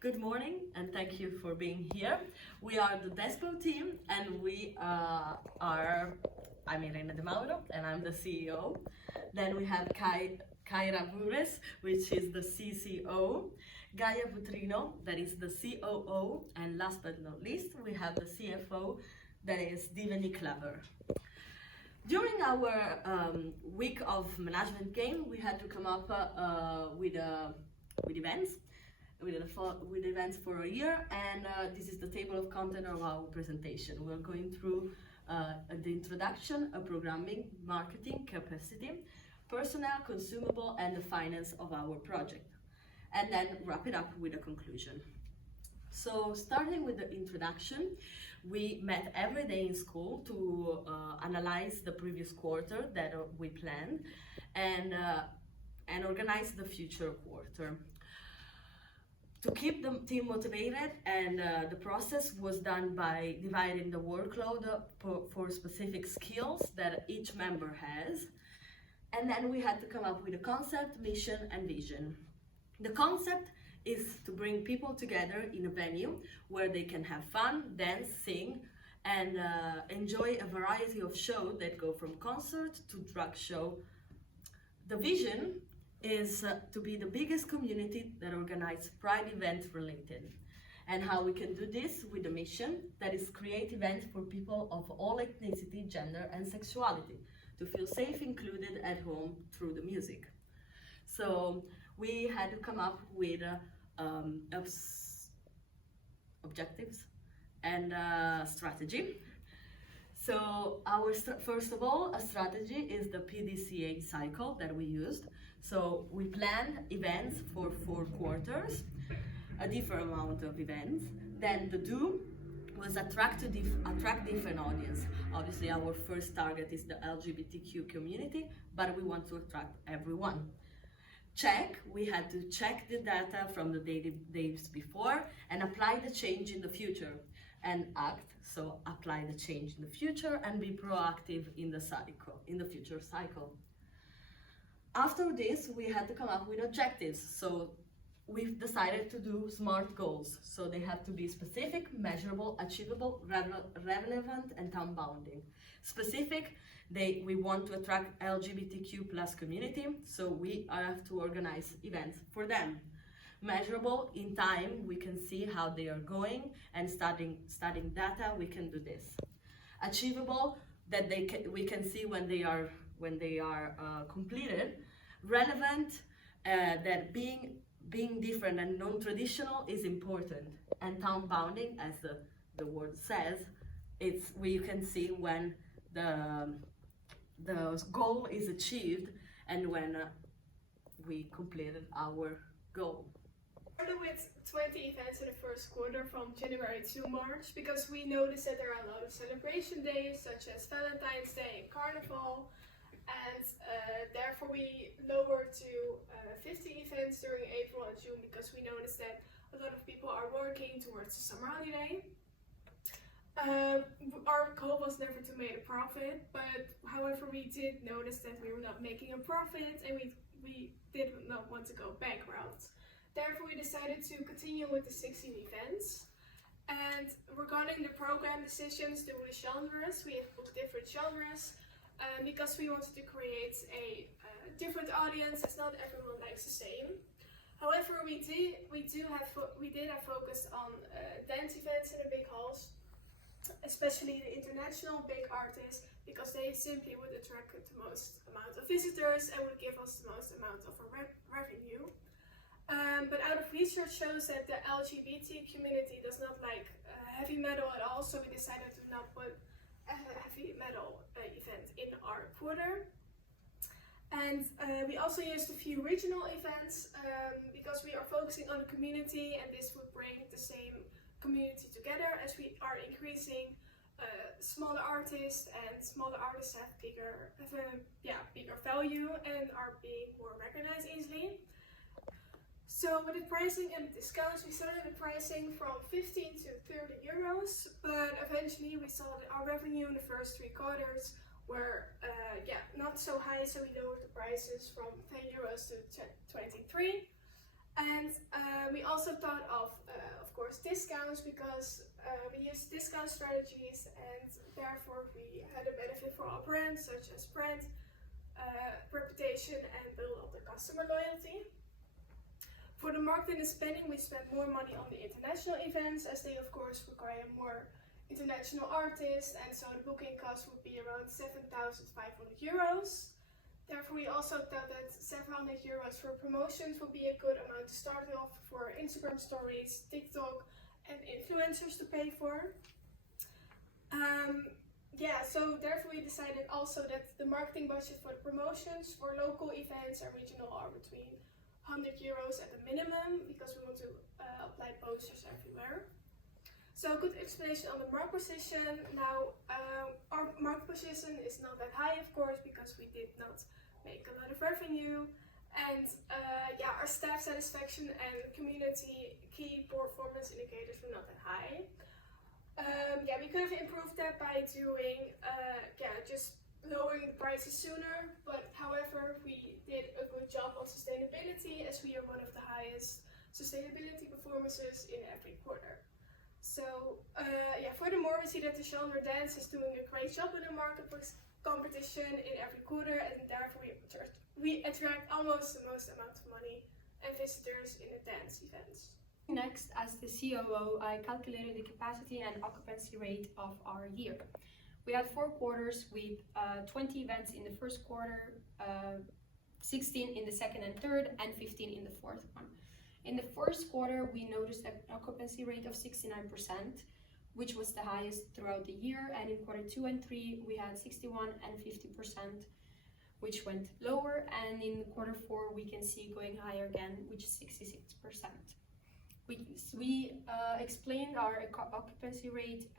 Good morning and thank you for being here. We are the Despo team and we I'm Irene De Mauro and I'm the CEO. Then we have Kaira Bures, which is the CCO, Gaia Butrino, that is the COO, and last but not least, we have the CFO, that is Divani Klaver. During our week of management game, we had to come up with events. We did with events for a year, and this is the table of content of our presentation. We're going through the introduction, a programming, marketing, capacity, personnel, consumable, and the finance of our project. And then wrap it up with a conclusion. So starting with the introduction, we met every day in school to analyze the previous quarter that we planned and organize the future quarter. To keep the team motivated, and the process was done by dividing the workload for specific skills that each member has. And then we had to come up with a concept, mission, and vision. The concept is to bring people together in a venue where they can have fun, dance, sing, and enjoy a variety of shows that go from concert to drag show. The vision is to be the biggest community that organizes Pride events related. And how we can do this with a mission that is create events for people of all ethnicity, gender, and sexuality to feel safe, included at home through the music. So we had to come up with objectives and strategy. So first of all, a strategy is the PDCA cycle that we used. So we planned events for 4 quarters, a different amount of events. Then the do was attract different audience. Obviously our first target is the LGBTQ community, but we want to attract everyone. Check, we had to check the data from the days before and apply the change in the future. And act, so apply the change in the future and be proactive in the cycle, in the future cycle. After this, we had to come up with objectives. So we've decided to do SMART goals. So they have to be specific, measurable, achievable, relevant, and time bounding. Specific, we want to attract LGBTQ plus community, so we have to organize events for them. Measurable, in time, we can see how they are going, and studying data, we can do this. Achievable, that we can see when they are completed. Relevant, that being different and non-traditional is important. And time bounding, as the word says, it's where you can see when the goal is achieved and when we completed our goal. Started with 20 events in the first quarter from January to March because we noticed that there are a lot of celebration days such as Valentine's Day and Carnival, and therefore we lowered to 50 events during April and June because we noticed that a lot of people are working towards the summer holiday. Our goal was never to make a profit, but however we did notice that we were not making a profit and we did not want to go bankrupt. Therefore we decided to continue with the 16 events. And regarding the program decisions, the genres, we have booked different genres because we wanted to create a different audience as not everyone likes the same. However, we did have focus on dance events in the big halls, especially the international big artists, because they simply would attract the most amount of visitors and would give us the most amount of revenue. But out of research shows that the LGBT community does not like heavy metal at all, so we decided to not put a heavy metal event in our quarter. And we also used a few regional events because we are focusing on the community, and this would bring the same community together as we are increasing smaller artists, and smaller artists have bigger value and are being more recognized easily. So with the pricing and the discounts, we started the pricing from 15 to 30 euros, but eventually we saw that our revenue in the first 3 quarters were not so high, so we lowered the prices from 10 euros to 23. And we also thought of course, discounts, because we use discount strategies, and therefore we had a benefit for our brand, such as brand reputation and build up the customer loyalty. For the marketing and spending, we spent more money on the international events, as they of course require more international artists, and so the booking cost would be around 7,500 euros. Therefore, we also thought that 700 euros for promotions would be a good amount to start off for Instagram stories, TikTok, and influencers to pay for. So therefore we decided also that the marketing budget for the promotions for local events and regional are between 100 euros at the minimum, because we want to apply posters everywhere. So a good explanation on the market position. Now, our market position is not that high, of course, because we did not make a lot of revenue. And our staff satisfaction and community key performance indicators were not that high. We could have improved that by doing, just lowering the prices sooner. But however, we did a good job on sustainability, as we are one of the highest sustainability performances in every quarter. So furthermore, we see that the genre dance is doing a great job in the market competition in every quarter, and therefore we attract almost the most amount of money and visitors in the dance events. Next, as the COO, I calculated the capacity and occupancy rate of our year. We had 4 quarters with 20 events in the first quarter, 16 in the second and third, and 15 in the fourth one. In the first quarter, we noticed an occupancy rate of 69%, which was the highest throughout the year, and in quarter 2 and 3, we had 61 and 50%, which went lower, and in quarter 4, we can see going higher again, which is 66%. We explained our occupancy rate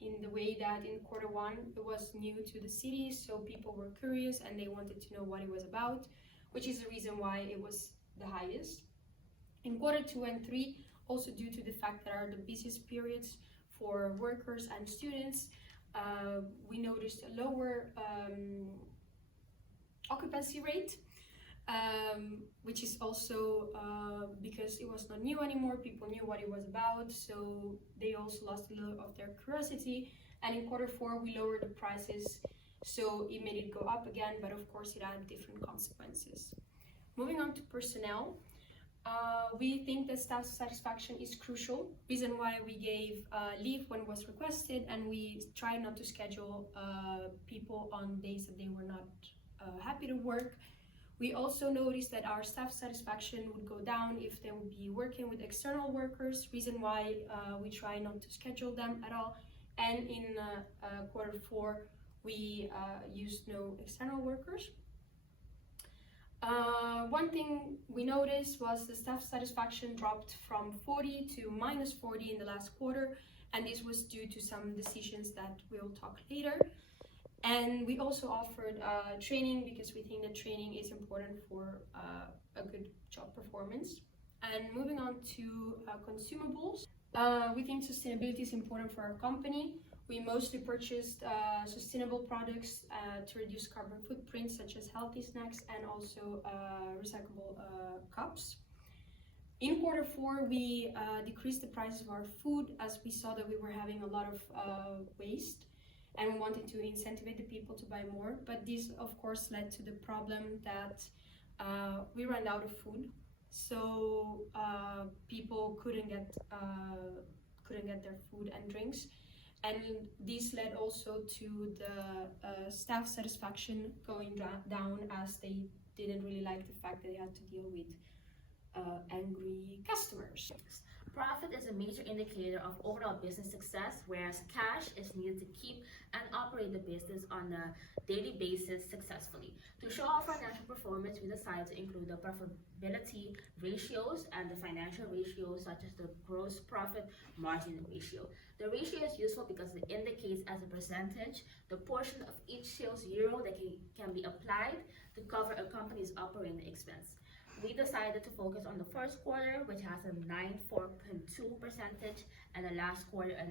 in the way that in quarter 1 it was new to the city, so people were curious and they wanted to know what it was about, which is the reason why it was the highest. In quarter 2 and 3, also due to the fact that are the busiest periods for workers and students, we noticed a lower occupancy rate. Which is also because it was not new anymore, people knew what it was about, so they also lost a little of their curiosity. And in quarter 4 we lowered the prices, so it made it go up again, but of course it had different consequences. Moving on to personnel, we think that staff satisfaction is crucial, reason why we gave leave when it was requested, and we tried not to schedule people on days that they were not happy to work. We also noticed that our staff satisfaction would go down if they would be working with external workers, reason why we try not to schedule them at all. And in quarter 4, we used no external workers. One thing we noticed was the staff satisfaction dropped from 40 to minus 40 in the last quarter, and this was due to some decisions that we'll talk later. And we also offered training, because we think that training is important for a good job performance. And moving on to consumables, we think sustainability is important for our company. We mostly purchased sustainable products to reduce carbon footprint, such as healthy snacks and also recyclable cups. In quarter 4, we decreased the prices of our food, as we saw that we were having a lot of waste, and we wanted to incentivize the people to buy more. But this, of course, led to the problem that we ran out of food, so people couldn't get their food and drinks, and this led also to the staff satisfaction going down, as they didn't really like the fact that they had to deal with angry customers. Profit is a major indicator of overall business success, whereas cash is needed to keep and operate the business on a daily basis successfully. To show our financial performance, we decided to include the profitability ratios and the financial ratios, such as the gross profit margin ratio. The ratio is useful because it indicates as a percentage the portion of each sales euro that can be applied to cover a company's operating expense. We decided to focus on the first quarter, which has a 94.2%, and the last quarter a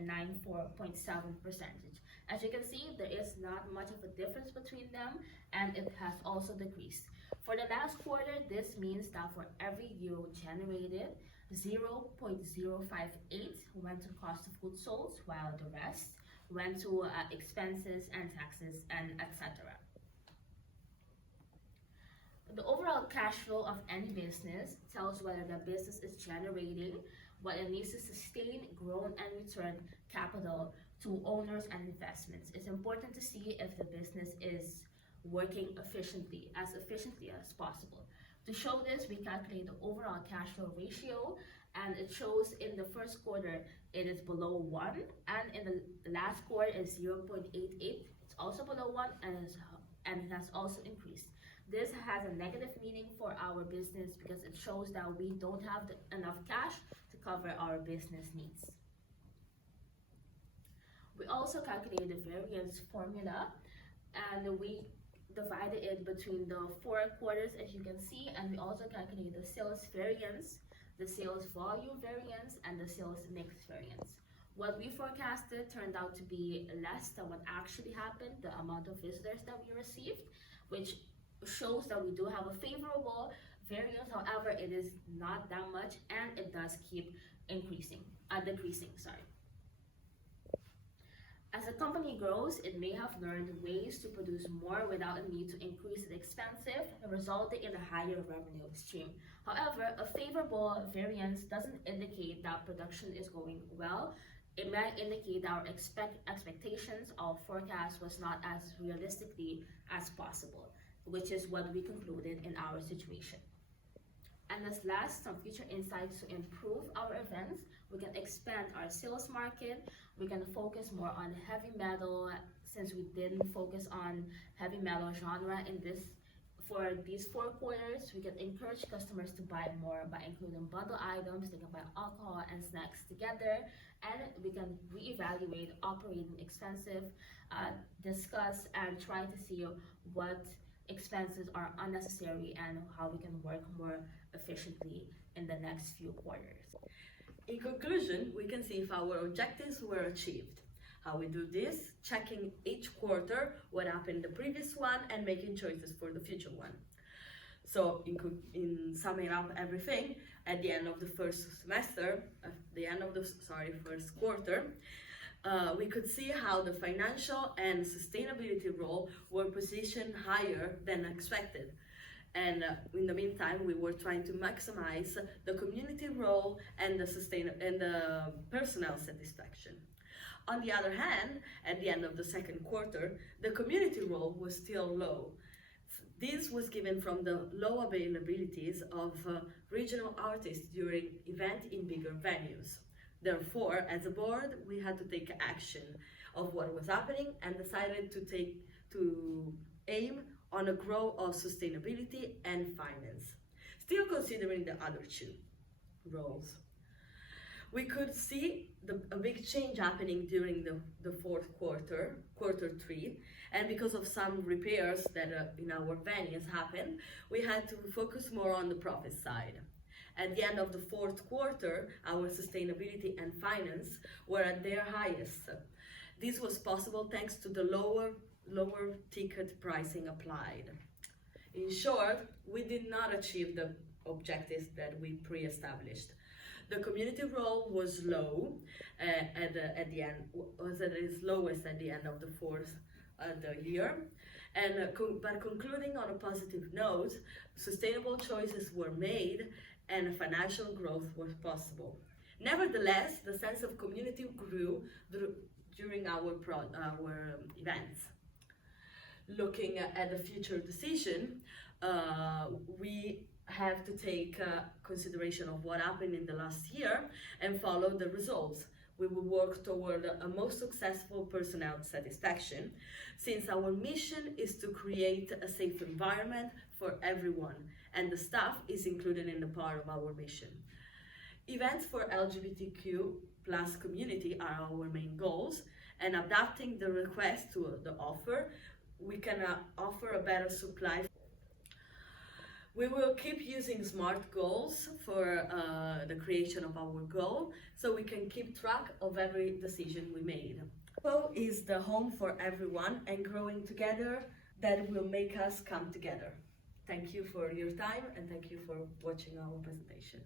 94.7%. As you can see, there is not much of a difference between them, and it has also decreased. For the last quarter, this means that for every euro generated, 0.058 went to cost of goods sold, while the rest went to expenses and taxes and etc. The overall cash flow of any business tells whether the business is generating what it needs to sustain, grow, and return capital to owners and investments. It's important to see if the business is working efficiently as possible. To show this, we calculate the overall cash flow ratio, and it shows in the first quarter it is below 1, and in the last quarter is 0.88. It's also below 1, and it has also increased. This has a negative meaning for our business because it shows that we don't have enough cash to cover our business needs. We also calculated the variance formula, and we divided it between the 4 quarters, as you can see, and we also calculated the sales variance, the sales volume variance, and the sales mix variance. What we forecasted turned out to be less than what actually happened, the amount of visitors that we received, which shows that we do have a favorable variance. However, it is not that much, and it does keep decreasing. As the company grows, it may have learned ways to produce more without a need to increase its expenses, resulting in a higher revenue stream. However, a favorable variance doesn't indicate that production is going well. It might indicate that our expectations or forecast was not as realistically as possible, which is what we concluded in our situation. And as last, some future insights to improve our events. We can expand our sales market. We can focus more on heavy metal, since we didn't focus on heavy metal genre for these 4 quarters. We can encourage customers to buy more by including bundle items. They can buy alcohol and snacks together, and we can reevaluate operating expenses, discuss and try to see what expenses are unnecessary and how we can work more efficiently in the next few quarters. In conclusion, we can see if our objectives were achieved. How we do this, checking each quarter what happened in the previous one and making choices for the future one. So in summing up everything, at the end of the first quarter, we could see how the financial and sustainability role were positioned higher than expected. And in the meantime, we were trying to maximize the community role and the personnel satisfaction. On the other hand, at the end of the second quarter, the community role was still low. This was given from the low availabilities of regional artists during events in bigger venues. Therefore, as a board, we had to take action of what was happening and decided to aim on a growth of sustainability and finance, still considering the other 2 roles. We could see a big change happening during the fourth quarter, quarter 3, and because of some repairs that in our venues happened, we had to focus more on the profit side. At the end of the fourth quarter, our sustainability and finance were at their highest. This was possible thanks to the lower ticket pricing applied. In short, we did not achieve the objectives that we pre-established. The community role was low at the end, was at its lowest at the end of the year. But concluding on a positive note, sustainable choices were made and financial growth was possible. Nevertheless, the sense of community grew during our events. Looking at the future decision, we have to take consideration of what happened in the last year and follow the results. We will work toward a most successful personnel satisfaction, since our mission is to create a safe environment for everyone, and the staff is included in the part of our mission. Events for LGBTQ+ community are our main goals, and adapting the request to the offer, we can offer a better supply. We will keep using SMART goals for the creation of our goal, so we can keep track of every decision we made. Despo is the home for everyone, and growing together, that will make us come together. Thank you for your time, and thank you for watching our presentation.